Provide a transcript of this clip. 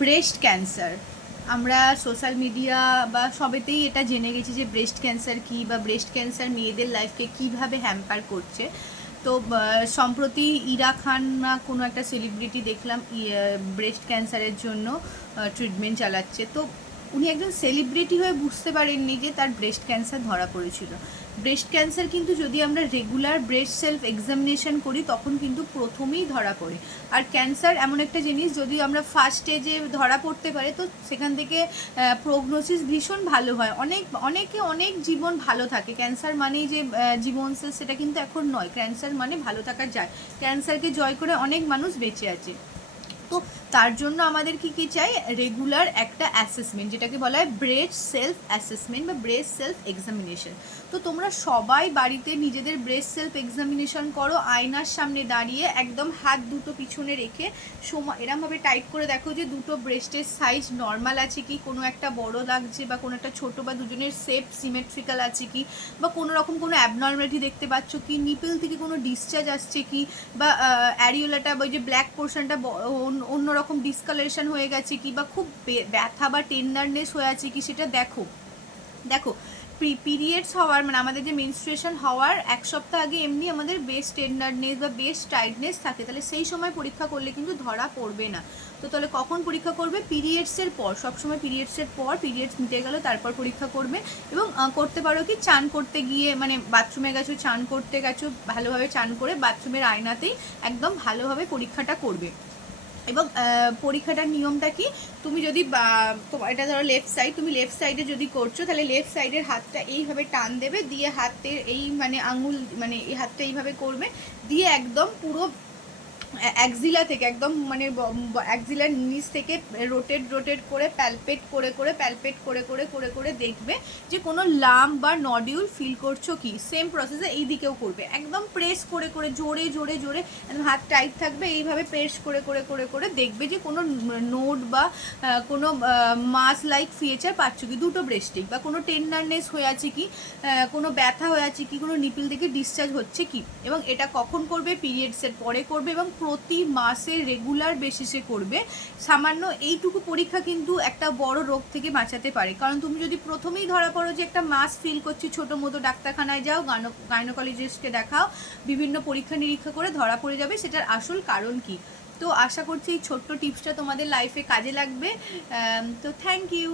Breast cancer, আমরা social media বা সবেতেই এটা জেনে গেছি যে ব্রেস্ট ক্যান্সার কী, বা ব্রেস্ট ক্যান্সার মেয়েদের লাইফকে কীভাবে হ্যাম্পার করছে। তো সম্প্রতি ইরা খান না কোনো একটা সেলিব্রিটি দেখলাম ব্রেস্ট ক্যান্সারের জন্য ট্রিটমেন্ট চালাচ্ছে। তো উনি একজন সেলিব্রিটি হয়ে বুঝতে পারেননি যে তার ব্রেস্ট ক্যান্সার ধরা পড়েছিল। ব্রেস্ট ক্যান্সার কিন্তু যদি আমরা রেগুলার ব্রেস্ট সেলফ এক্সামিনেশন করি তখন কিন্তু প্রথমেই ধরা পড়ে। আর ক্যান্সার এমন একটা জিনিস, যদি আমরা ফার্স্ট স্টেজে ধরা পড়তে পারে তো সেখান থেকে প্রগনোসিস ভীষণ ভালো হয়, অনেক জীবন ভালো থাকে। ক্যান্সার মানেই যে জীবন শেষ সেটা কিন্তু এখন নয়, ক্যান্সার মানে ভালো থাকা যায়। ক্যান্সারকে জয় করে অনেক মানুষ বেঁচে আছে। তো তার জন্য আমাদের কি চাই, রেগুলার একটা অ্যাসেসমেন্ট, যেটাকে বলা হয় ব্রেস্ট সেলফ অ্যাসেসমেন্ট বা ব্রেস্ট সেলফ এক্সামিনেশন। তো তোমরা সবাই বাড়িতে নিজেদের ব্রেস্ট সেলফ এক্সামিনেশন করো, আয়নার সামনে দাঁড়িয়ে একদম হাত দুটো পিছনে রেখে এরমভাবে টাইট করে দেখো যে দুটো ব্রেস্টের সাইজ নর্মাল আছে কি, কোনো একটা বড় লাগছে বা কোনো একটা ছোটো, বা দুজনের শেপ সিমেট্রিক্যাল আছে কি, বা কোনো রকম কোনো অ্যাবনর্মালিটি দেখতে পাচ্ছ কি, নিপল থেকে কোনো ডিসচার্জ আসছে কি, বা অ্যারিওলাটা বা ওই যে ব্ল্যাক পোর্শনটা অন্যরকম ডিসকালারেশন হয়ে গেছে কি, বা খুব ব্যথা বা টেন্ডারনেস হয়ে আছে কি, সেটা দেখো। পিরিয়ডস হওয়ার মানে আমাদের যে মেনস্ট্রুয়েশন হওয়ার এক সপ্তাহ আগে এমনি আমাদের বেস্ট টেন্ডারনেস বা বেস্ট টাইটনেস থাকে, তাহলে সেই সময় পরীক্ষা করলে কিন্তু ধরা পড়বে না। তো তাহলে কখন পরীক্ষা করবে, পিরিয়ডসের পর, সবসময় পিরিয়ডসের পর, পিরিয়ডস মিটে গেল তারপর পরীক্ষা করবে। এবং করতে পারো কি, চান করতে গিয়ে মানে বাথরুমে গেছো, চান করতে গেছো, ভালোভাবে চান করে বাথরুমের আয়নাতেই একদম ভালোভাবে পরীক্ষাটা করবে। এবং পরীক্ষাটার নিয়মটা কি, তুমি যদি এটা ধরো লেফট সাইড, তুমি লেফট সাইডে যদি করছো তাহলে লেফট সাইডের হাতটা এইভাবে টান দেবে, দিয়ে হাতের এই মানে আঙুল মানে এই হাতটা এইভাবে করবে, দিয়ে একদম পুরো অ্যাক্সিলা থেকে একদম মানে অ্যাক্সিলার নিচ থেকে রোটেট করে প্যালপেট করে দেখবে যে কোনো লাম্প বা নডিউল ফিল করছো কি। সেম প্রসেসে এই দিকেও করবে, একদম প্রেস করে জোরে একদম হাত টাইট থাকবে, এইভাবে প্রেস করে দেখবে যে কোনো নোড বা কোনো মাস লাইক ফিয়েচার পাচ্ছ কি দুটো ব্রেস্টেই, বা কোনো টেন্ডারনেস হয়ে আছে কি, কোনো ব্যথা হয়ে আছে কি, কোনো নিপিল থেকে ডিসচার্জ হচ্ছে কি। এবং এটা কখন করবে, পিরিয়ডসের পরে করবে এবং প্রতি মাসে রেগুলার বেসিসে করবে। সামান্য এইটুকু পরীক্ষা কিন্তু একটা বড় রোগ থেকে বাঁচাতে পারে। কারণ তুমি যদি প্রথমেই ধরা পড়ো যে একটা মাস ফিল করছি, ছোটো মতো ডাক্তারখানায় যাও, গাইনোকোলজিস্টকে দেখাও, বিভিন্ন পরীক্ষা নিরীক্ষা করে ধরা পড়ে যাবে সেটার আসল কারণ কি। তো আশা করছি এই ছোট্ট টিপসটা তোমাদের লাইফে কাজে লাগবে। তো থ্যাংক ইউ।